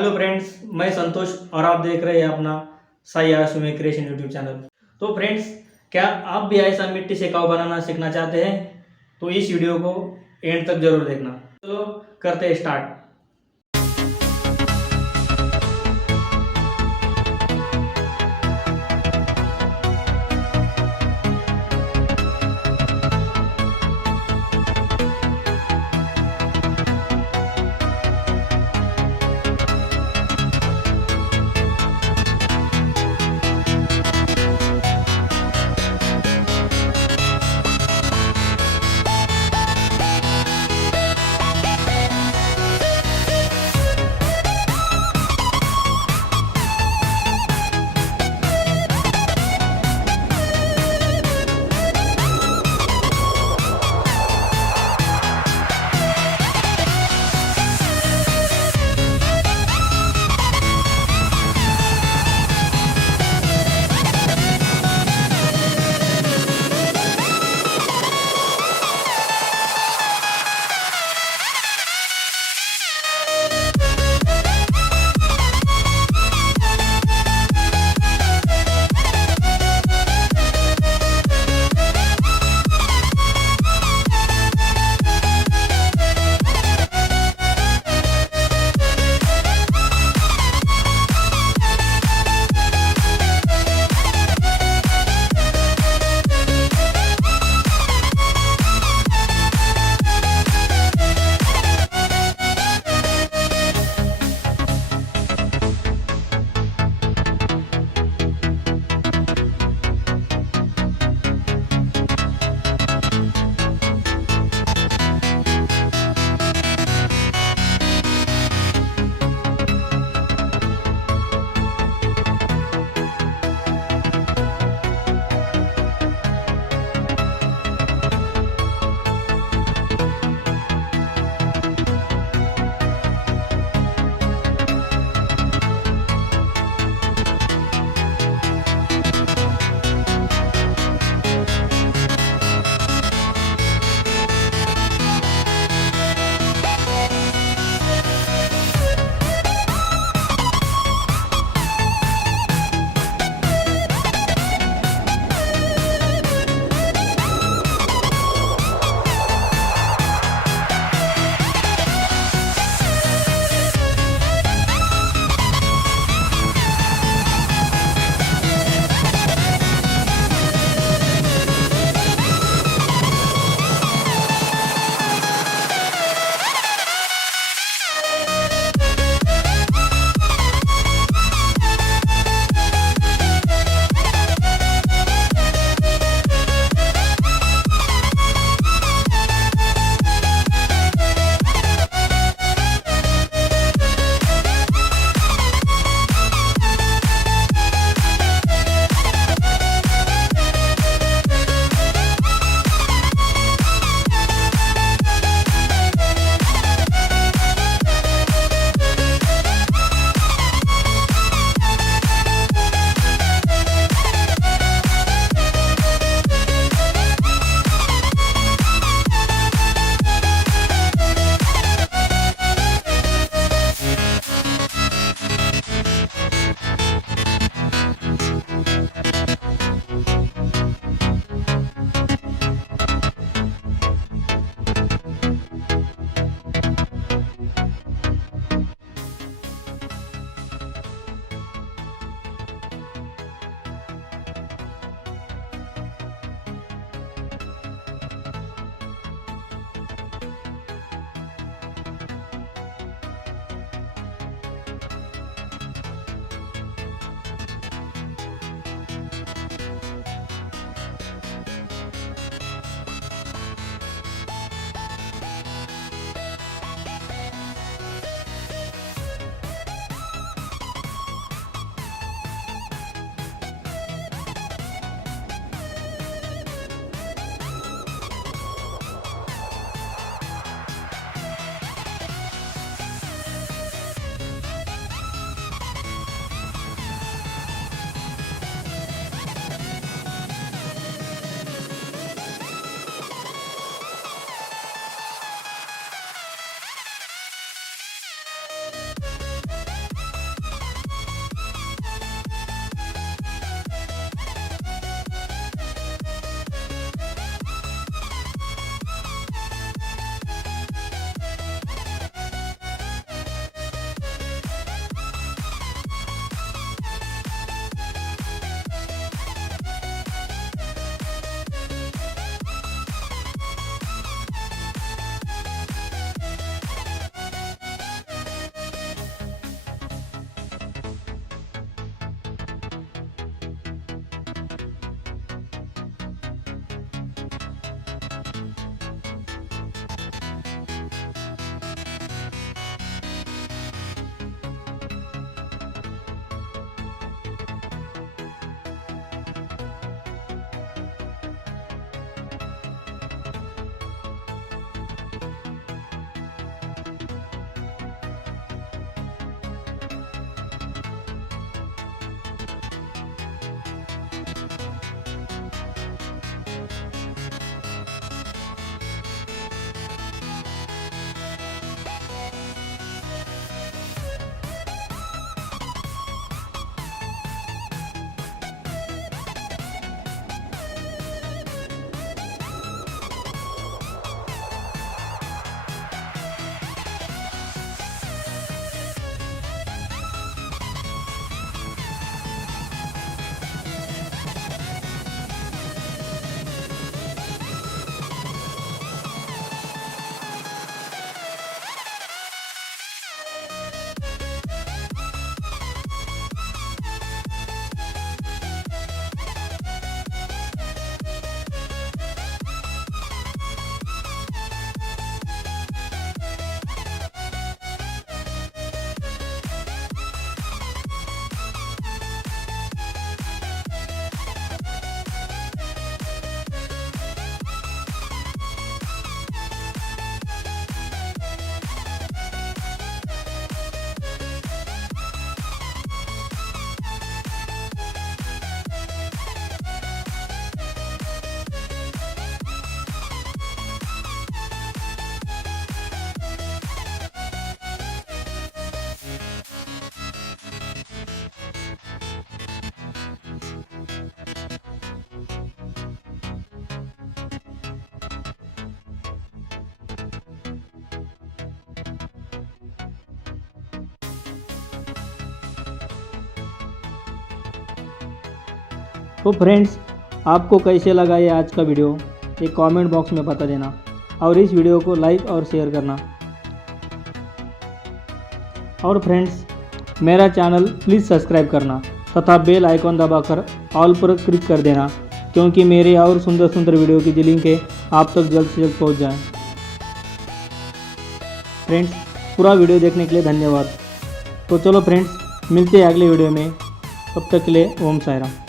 Hello friends, मैं संतोष और आप देख रहे हैं अपना साई अश्वमेध क्रिएशन यूट्यूब चैनल। तो फ्रेंड्स, क्या आप भी ऐसा मिट्टी से काव बनाना सीखना चाहते हैं? तो इस वीडियो को एंड तक जरूर देखना। तो करते हैं स्टार्ट। तो फ्रेंड्स, आपको कैसे लगा ये आज का वीडियो, एक कमेंट बॉक्स में बता देना और इस वीडियो को लाइक और शेयर करना। और फ्रेंड्स, मेरा चैनल प्लीज़ सब्सक्राइब करना तथा बेल आइकॉन दबाकर ऑल पर क्लिक कर देना, क्योंकि मेरे और सुंदर सुंदर वीडियो की लिंक आप तक जल्द से जल्द पहुंच जाए। फ्रेंड्स, पूरा वीडियो देखने के लिए धन्यवाद। तो चलो फ्रेंड्स, मिलते हैं अगले वीडियो में। तब तक के लिए ओम साईं राम।